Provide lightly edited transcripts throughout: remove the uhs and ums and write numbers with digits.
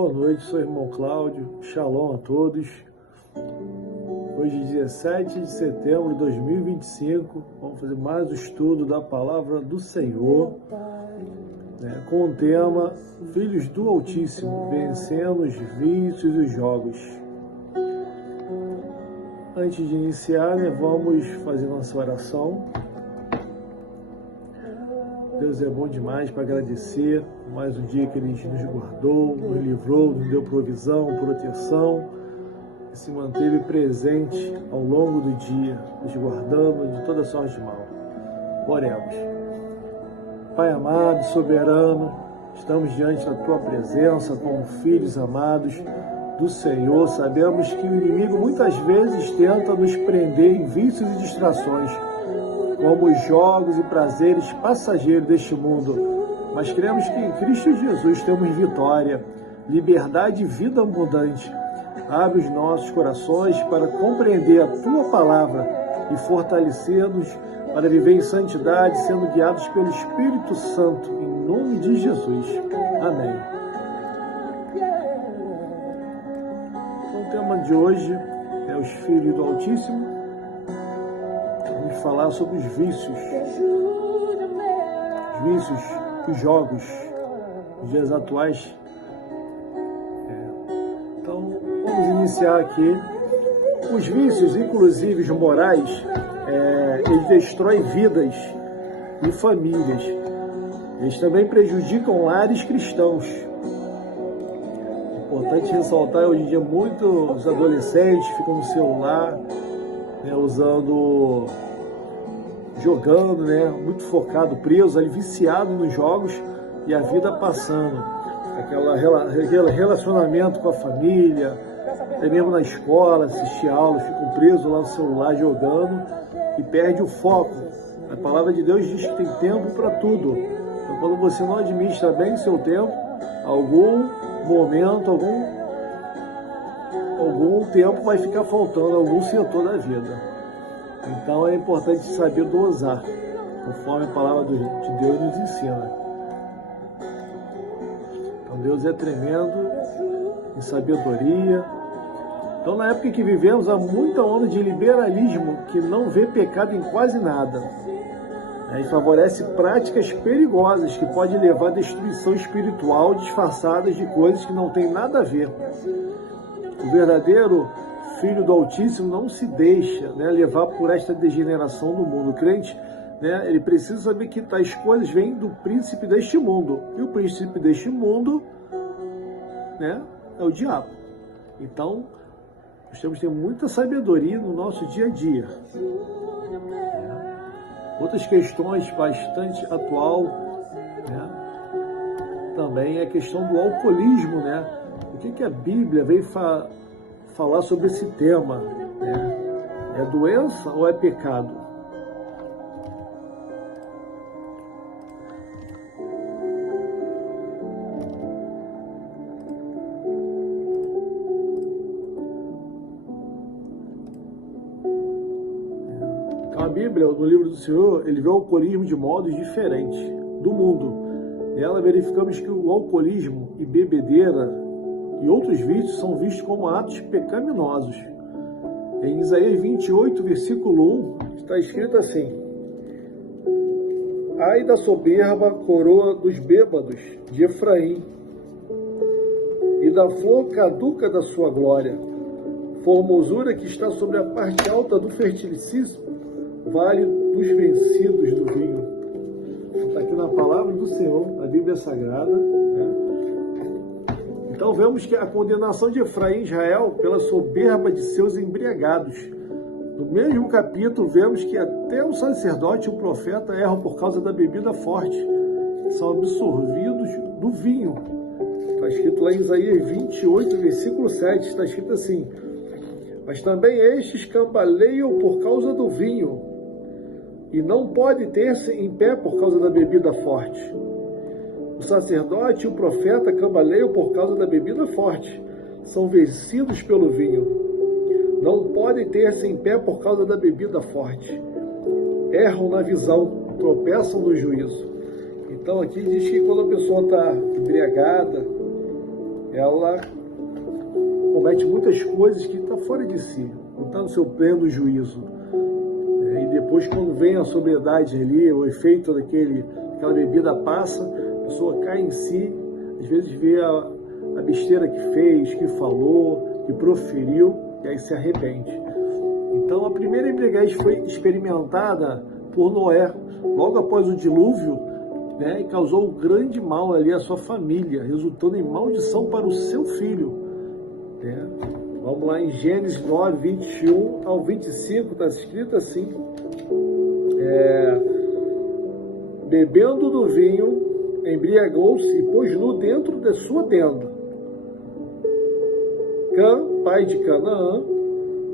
Boa noite, sou o irmão Cláudio. Shalom a todos. Hoje, 17 de setembro de 2025, vamos fazer mais um estudo da Palavra do Senhor, com o tema Filhos do Altíssimo, vencendo os vícios e os jogos. Antes de iniciar, vamos fazer nossa oração. Deus é bom demais para agradecer mais um dia que Ele nos guardou, nos livrou, nos deu provisão, proteção, e se manteve presente ao longo do dia, nos guardando de toda sorte de mal. Oremos. Pai amado, soberano, estamos diante da Tua presença como filhos amados do Senhor. Sabemos que o inimigo muitas vezes tenta nos prender em vícios e distrações, como os jogos e prazeres passageiros deste mundo, mas cremos que em Cristo Jesus temos vitória, liberdade e vida abundante. Abre os nossos corações para compreender a Tua palavra e fortalecer-nos para viver em santidade, sendo guiados pelo Espírito Santo, em nome de Jesus. Amém. O tema de hoje é os Filhos do Altíssimo. Vamos falar sobre os vícios, os jogos, os dias atuais. Então, vamos iniciar aqui. Os vícios, inclusive os morais, eles destroem vidas e famílias. Eles também prejudicam lares cristãos. É importante ressaltar, hoje em dia, muitos adolescentes ficam no celular, jogando, muito focado, preso, ali, viciado nos jogos, e a vida passando. Aquele relacionamento com a família, até mesmo na escola, assistir aula, ficam presos lá no celular jogando e perde o foco. A palavra de Deus diz que tem tempo para tudo. Então, quando você não administra bem o seu tempo, algum momento, algum tempo vai ficar faltando algum setor da vida. Então é importante saber dosar, conforme a palavra de Deus nos ensina. Então Deus é tremendo em sabedoria. Então, na época que vivemos, há muita onda de liberalismo que não vê pecado em quase nada, e favorece práticas perigosas que podem levar à destruição espiritual disfarçadas de coisas que não têm nada a ver. O verdadeiro Filho do Altíssimo não se deixa levar por esta degeneração do mundo. O crente, ele precisa saber que tais coisas vêm do príncipe deste mundo. E o príncipe deste mundo é o diabo. Então, nós temos que ter muita sabedoria no nosso dia a dia. Outras questões bastante atual, também é a questão do alcoolismo. O que a Bíblia veio falar sobre esse tema? É doença ou é pecado? Então, a Bíblia, no livro do Senhor, ele vê o alcoolismo de modos diferentes do mundo. Nela verificamos que o alcoolismo e bebedeira e outros vícios são vistos como atos pecaminosos. Em Isaías 28, versículo 1, está escrito assim: ai da soberba coroa dos bêbados de Efraim, e da flor caduca da sua glória, formosura que está sobre a parte alta do fertilicíssimo vale dos vencidos do vinho. Está aqui na palavra do Senhor, na Bíblia Sagrada. Então vemos que a condenação de Efraim e Israel pela soberba de seus embriagados. No mesmo capítulo vemos que até o sacerdote e o profeta erram por causa da bebida forte. São absorvidos do vinho. Está escrito lá em Isaías 28, versículo 7, está escrito assim: mas também estes cambaleiam por causa do vinho, e não pode ter-se em pé por causa da bebida forte. O sacerdote e o profeta cambaleiam por causa da bebida forte, são vencidos pelo vinho. Não podem ter-se em pé por causa da bebida forte. Erram na visão, tropeçam no juízo. Então aqui diz que quando a pessoa está embriagada, ela comete muitas coisas que está fora de si, não está no seu pleno juízo. E depois, quando vem a sobriedade ali, o efeito daquela bebida passa, a pessoa cai em si, às vezes vê a besteira que fez, que falou, que proferiu, e aí se arrepende. Então, a primeira embriaguez foi experimentada por Noé, logo após o dilúvio, né, e causou um grande mal ali à sua família, resultando em maldição para o seu filho. Né? Vamos lá em Gênesis 9, 21 ao 25, está escrito assim: bebendo do vinho, embriagou-se e pôs nu dentro da sua tenda. Cã, pai de Canaã,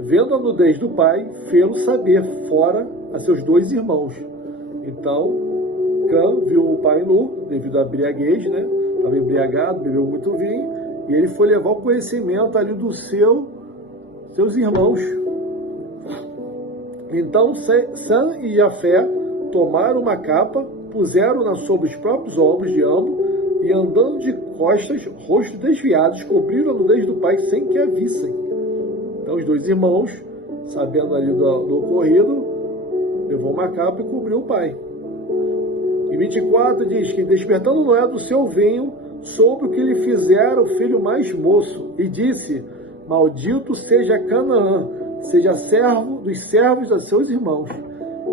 vendo a nudez do pai, fê-lo saber fora a seus 2 irmãos. Então, Cã viu o pai nu, devido à embriaguez, né? Estava embriagado, bebeu muito vinho, e ele foi levar o conhecimento ali dos seus irmãos. Então, Sam e Jafé tomaram uma capa, puseram-na sobre os próprios ombros de ambos, e andando de costas, rostos desviados, cobriram a nudez do pai sem que a vissem. Então, os 2 irmãos, sabendo ali do ocorrido, levou uma capa e cobriu o pai. Em 24 diz que, despertando Noé do seu vinho, soube o que lhe fizera o filho mais moço, e disse: maldito seja Canaã, seja servo dos servos de seus irmãos.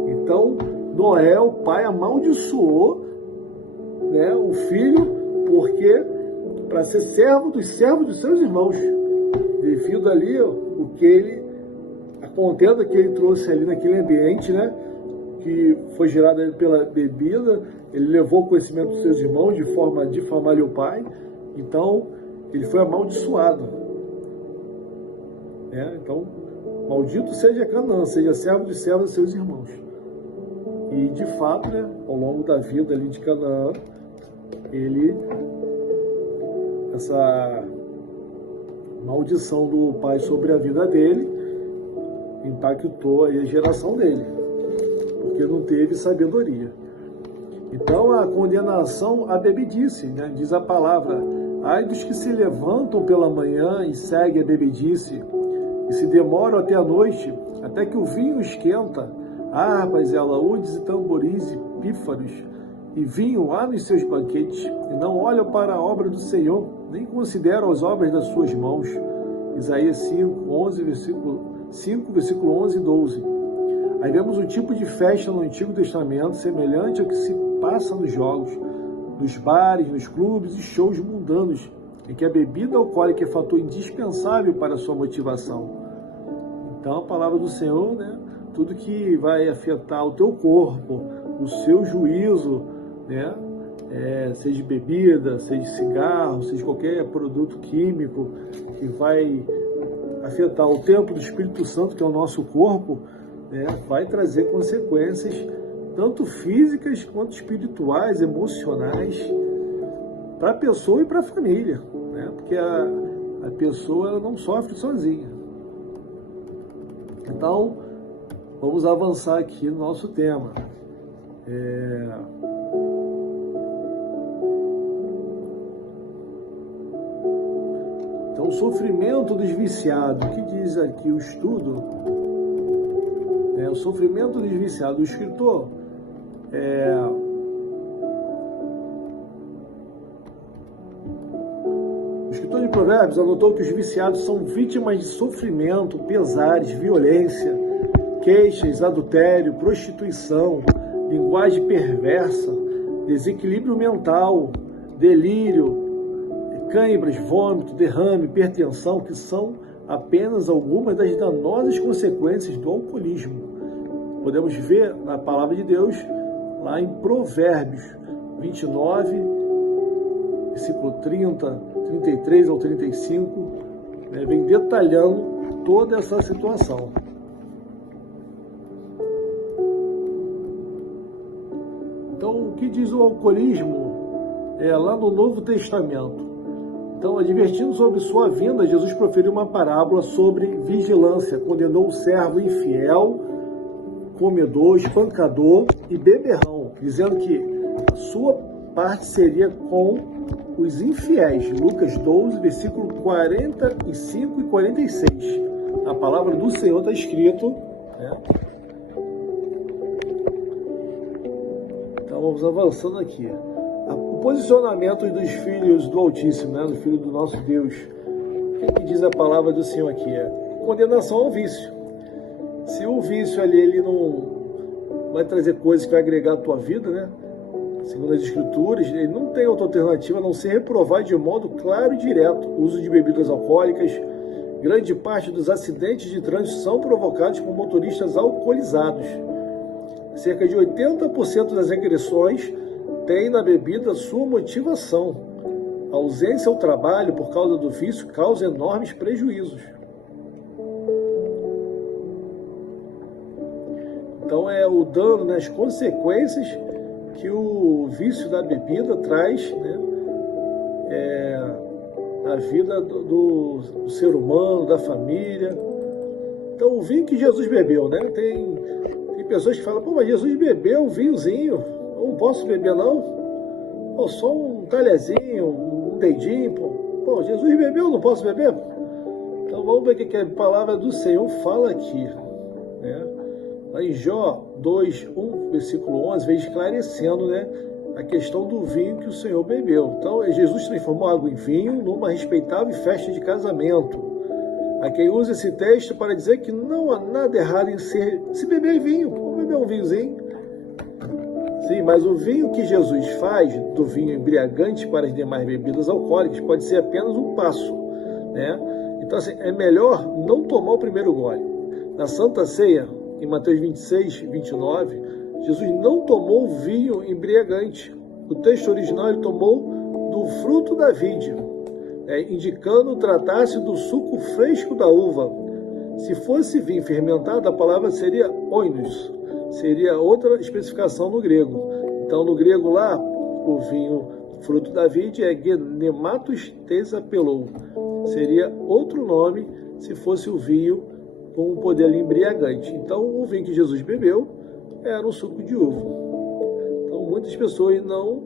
Então, Noé, o pai, amaldiçoou, né, o filho, porque para ser servo dos servos dos seus irmãos, devido ali a contenda que ele trouxe ali naquele ambiente, né, que foi gerada pela bebida. Ele levou o conhecimento dos seus irmãos de forma a difamar o pai. Então, ele foi amaldiçoado. Então, maldito seja Canaã, seja servo dos servos de seus irmãos. E, de fato, né, ao longo da vida ali de Canaã, essa maldição do pai sobre a vida dele impactou aí a geração dele, porque não teve sabedoria. Então, a condenação à bebedice, né? Diz a palavra: ai dos que se levantam pela manhã e seguem a bebedice, e se demoram até a noite, até que o vinho esquenta, harpas e alaúdes e tamboris e pífaros, e vinho há nos seus banquetes, e não olham para a obra do Senhor, nem consideram as obras das suas mãos. Isaías 5, versículo 11 e 12. Aí vemos um tipo de festa no Antigo Testamento semelhante ao que se passa nos jogos, nos bares, nos clubes e shows mundanos, em que a bebida alcoólica é fator indispensável para a sua motivação. Então, a palavra do Senhor, né, tudo que vai afetar o teu corpo, o seu juízo, né, seja bebida, seja cigarro, seja qualquer produto químico que vai afetar o templo do Espírito Santo, que é o nosso corpo, né, vai trazer consequências tanto físicas quanto espirituais, emocionais, para a pessoa e para a família, né, porque a pessoa ela não sofre sozinha. Então, vamos avançar aqui no nosso tema. Então, o sofrimento dos viciados, o que diz aqui o estudo? O sofrimento dos viciados. O escritor de Provérbios anotou que os viciados são vítimas de sofrimento, pesares, violência, queixas, adultério, prostituição, linguagem perversa, desequilíbrio mental, delírio, cãibras, vômito, derrame, hipertensão, que são apenas algumas das danosas consequências do alcoolismo. Podemos ver na palavra de Deus, lá em Provérbios 29, versículo 30, 33 ao 35, vem detalhando toda essa situação. Então, o que diz o alcoolismo lá no Novo Testamento? Então, advertindo sobre sua vinda, Jesus proferiu uma parábola sobre vigilância, condenou o servo infiel, comedor, espancador e beberrão, dizendo que a sua parte seria com os infiéis. Lucas 12, versículo 45 e 46. A palavra do Senhor está escrito, né? Então vamos avançando aqui. O posicionamento dos filhos do Altíssimo, né? Do Filho do nosso Deus. O que diz a palavra do Senhor aqui? É condenação ao vício. Se o vício ali, ele não vai trazer coisas que vai agregar à tua vida, né? Segundo as Escrituras, ele não tem outra alternativa a não ser reprovar de modo claro e direto o uso de bebidas alcoólicas. Grande parte dos acidentes de trânsito são provocados por motoristas alcoolizados. Cerca de 80% das agressões têm na bebida sua motivação. A ausência ao trabalho por causa do vício causa enormes prejuízos. Então é o dano, né, as consequências que o vício da bebida traz, né, na vida do ser humano, da família. Então o vinho que Jesus bebeu, né? Tem pessoas que falam, pô, mas Jesus bebeu um vinhozinho, eu não posso beber não? Pô, só um talherzinho, um dedinho, pô, Jesus bebeu, eu não posso beber? Então vamos ver o que a palavra do Senhor fala aqui, né? Em Jó 2, 1, versículo 11, vem esclarecendo, né, a questão do vinho que o Senhor bebeu. Então, Jesus transformou água em vinho numa respeitável festa de casamento. Há quem usa esse texto para dizer que não há nada errado em se beber vinho. Vamos beber um vinhozinho. Sim, mas o vinho que Jesus faz do vinho embriagante para as demais bebidas alcoólicas pode ser apenas um passo, né? Então, assim, é melhor não tomar o primeiro gole. Na Santa Ceia, em Mateus 26, 29, Jesus não tomou vinho embriagante. O texto original ele tomou do fruto da vide, indicando tratar-se do suco fresco da uva. Se fosse vinho fermentado, a palavra seria oinos, seria outra especificação no grego. Então, no grego lá, o vinho fruto da vide é genematos tesapelou. Seria outro nome se fosse o vinho com um poder embriagante. Então, o vinho que Jesus bebeu era um suco de uva. Então, muitas pessoas não,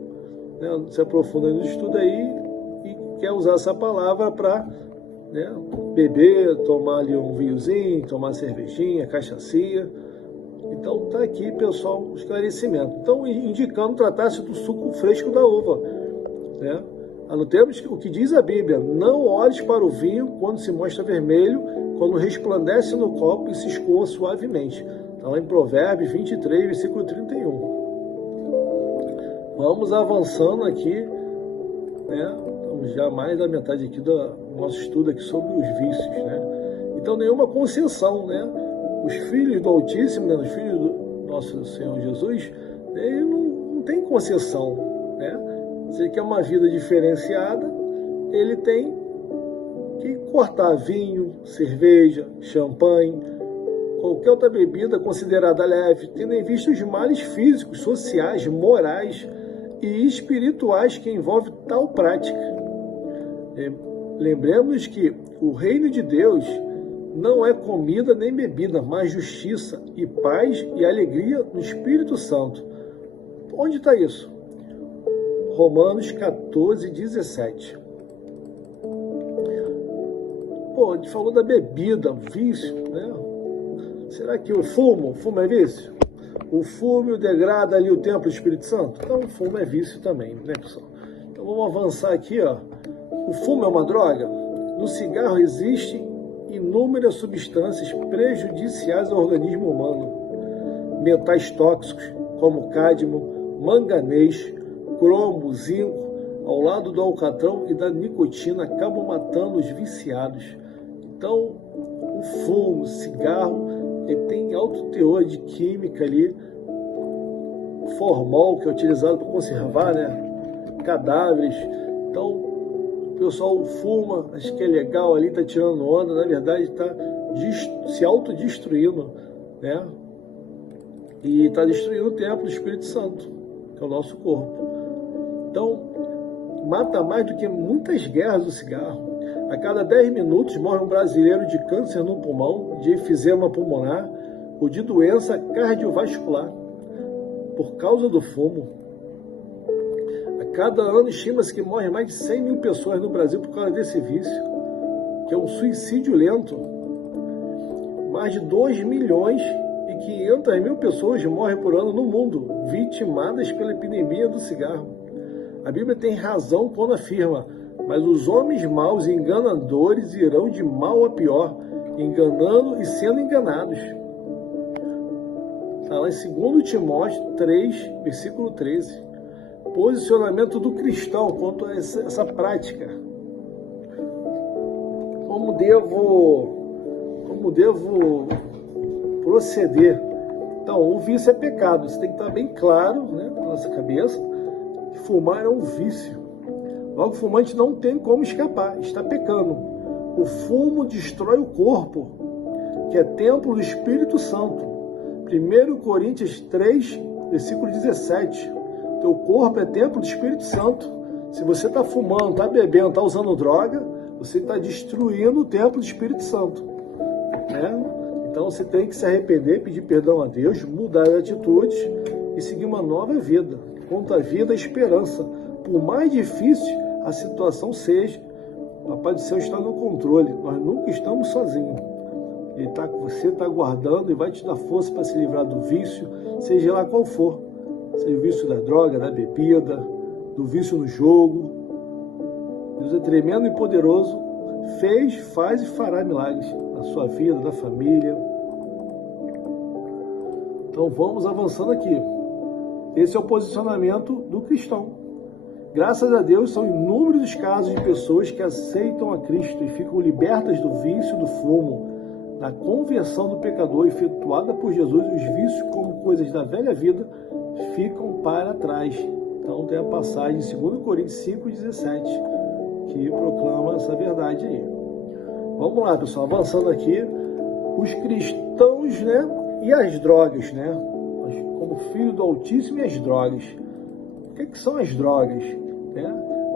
né, se aprofundam no estudo aí e quer usar essa palavra para, né, beber, tomar ali um vinhozinho, tomar cervejinha, cachaçinha. Então, está aqui, pessoal, o esclarecimento. Então, indicando tratar-se do suco fresco da uva, né? Anotemos o que diz a Bíblia: não olhes para o vinho quando se mostra vermelho, quando resplandece no copo e se escoa suavemente. Está lá em Provérbios 23, versículo 31. Vamos avançando aqui, né? Estamos já mais da metade aqui do nosso estudo aqui sobre os vícios, né? Então, nenhuma concessão, né? Os filhos do Altíssimo, né? Os filhos do nosso Senhor Jesus, ele não tem concessão, né? Se ele quer uma vida diferenciada, ele tem que cortar vinho, cerveja, champanhe, qualquer outra bebida considerada leve, tendo em vista os males físicos, sociais, morais e espirituais que envolve tal prática. Lembremos que o reino de Deus não é comida nem bebida, mas justiça e paz e alegria no Espírito Santo. Onde está isso? Romanos 14, 17. Pô, a gente falou da bebida, vício, né? Será que o fumo é vício? O fumo degrada ali o templo do Espírito Santo? Então o fumo é vício também, né, pessoal? Então vamos avançar aqui, ó. O fumo é uma droga? No cigarro existem inúmeras substâncias prejudiciais ao organismo humano. Metais tóxicos, como cádmio, manganês, cromo, zinco, ao lado do alcatrão e da nicotina, acabam matando os viciados. Então, o fumo, o cigarro, ele tem alto teor de química ali, formol, que é utilizado para conservar, né, cadáveres. Então, o pessoal fuma, acha que é legal ali, está tirando onda, na verdade está se autodestruindo, né? E está destruindo o templo do Espírito Santo, que é o nosso corpo. Então, mata mais do que muitas guerras do cigarro. A cada 10 minutos morre um brasileiro de câncer no pulmão, de efizema pulmonar ou de doença cardiovascular por causa do fumo. A Cada ano estima-se que morrem mais de 100 mil pessoas no Brasil por causa desse vício, que é um suicídio lento. Mais de 2 milhões e 500 mil pessoas morrem por ano no mundo, vitimadas pela epidemia do cigarro. A Bíblia tem razão quando afirma: mas os homens maus e enganadores irão de mal a pior, enganando e sendo enganados. Está lá em 2 Timóteo 3, versículo 13. Posicionamento do cristão quanto a essa prática. Como devo proceder? Então, o vício é pecado. Isso tem que estar bem claro, né, na nossa cabeça, que fumar é um vício. Logo, o fumante não tem como escapar, está pecando. O fumo destrói o corpo, que é templo do Espírito Santo. 1 Coríntios 3, versículo 17. Teu corpo é templo do Espírito Santo. Se você está fumando, está bebendo, está usando droga, você está destruindo o templo do Espírito Santo. Né? Então você tem que se arrepender, pedir perdão a Deus, mudar as atitudes e seguir uma nova vida. Quanto à vida, a esperança. Por mais difícil a situação seja, o Papai do Céu está no controle. Nós nunca estamos sozinhos. Ele está com você, está guardando e vai te dar força para se livrar do vício, seja lá qual for. Seja o vício da droga, da bebida, do vício no jogo. Deus é tremendo e poderoso. Fez, faz e fará milagres na sua vida, na família. Então vamos avançando aqui. Esse é o posicionamento do cristão. Graças a Deus, são inúmeros os casos de pessoas que aceitam a Cristo e ficam libertas do vício do fumo. Na conversão do pecador efetuada por Jesus, os vícios, como coisas da velha vida, ficam para trás. Então tem a passagem em 2 Coríntios 5,17, que proclama essa verdade aí. Vamos lá, pessoal, avançando aqui. Os cristãos, né, e as drogas, né? Como filho do Altíssimo e as drogas. O que são as drogas?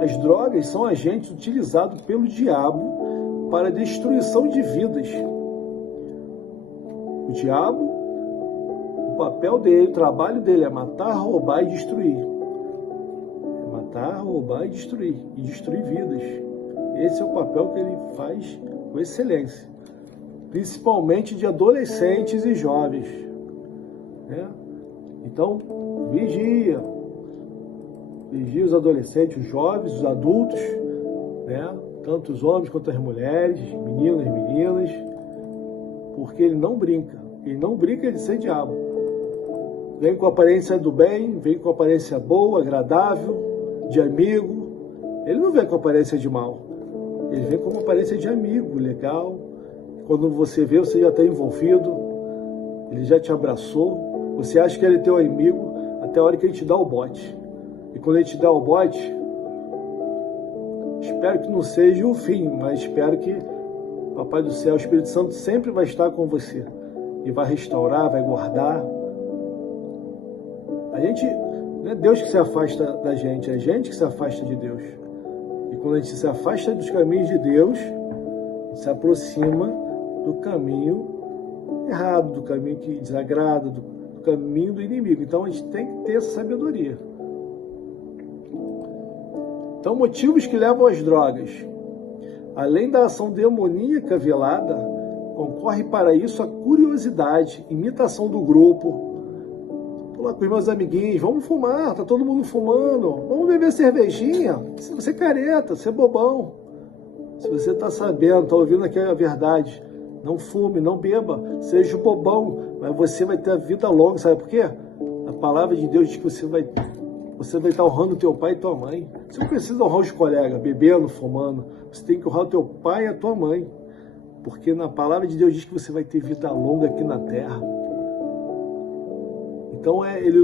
As drogas são agentes utilizados pelo diabo para a destruição de vidas. O diabo, o papel dele, o trabalho dele é matar, roubar e destruir. É matar, roubar e destruir vidas. Esse é o papel que ele faz com excelência. Principalmente de adolescentes e jovens. Né? Então, vigia os adolescentes, os jovens, os adultos, né? Tanto os homens quanto as mulheres, meninas, porque ele não brinca de ser diabo. Vem com a aparência do bem, vem com a aparência boa, agradável, de amigo. Ele não vem com a aparência de mal, ele vem com uma aparência de amigo, legal. Quando você vê, você já está envolvido, ele já te abraçou, você acha que ele é teu amigo, até a hora que ele te dá o bote. E quando ele te dá o bote, espero que não seja o fim, mas espero que o Papai do Céu, o Espírito Santo, sempre vai estar com você. E vai restaurar, vai guardar. A gente, não é Deus que se afasta da gente, é a gente que se afasta de Deus. E quando a gente se afasta dos caminhos de Deus, a gente se aproxima do caminho errado, do caminho que desagrada, do caminho do inimigo. Então a gente tem que ter essa sabedoria. Então, motivos que levam às drogas. Além da ação demoníaca velada, concorre para isso a curiosidade, imitação do grupo. Estou lá com os meus amiguinhos, vamos fumar, tá todo mundo fumando, vamos beber cervejinha. Se você é careta, você é bobão. Se você está sabendo, está ouvindo aqui a verdade, não fume, não beba, seja bobão, mas você vai ter a vida longa, sabe por quê? A palavra de Deus diz que você vai estar honrando teu pai e tua mãe. Você não precisa honrar os colegas, bebendo, fumando. Você tem que honrar o teu pai e a tua mãe. Porque na palavra de Deus diz que você vai ter vida longa aqui na terra. Então ele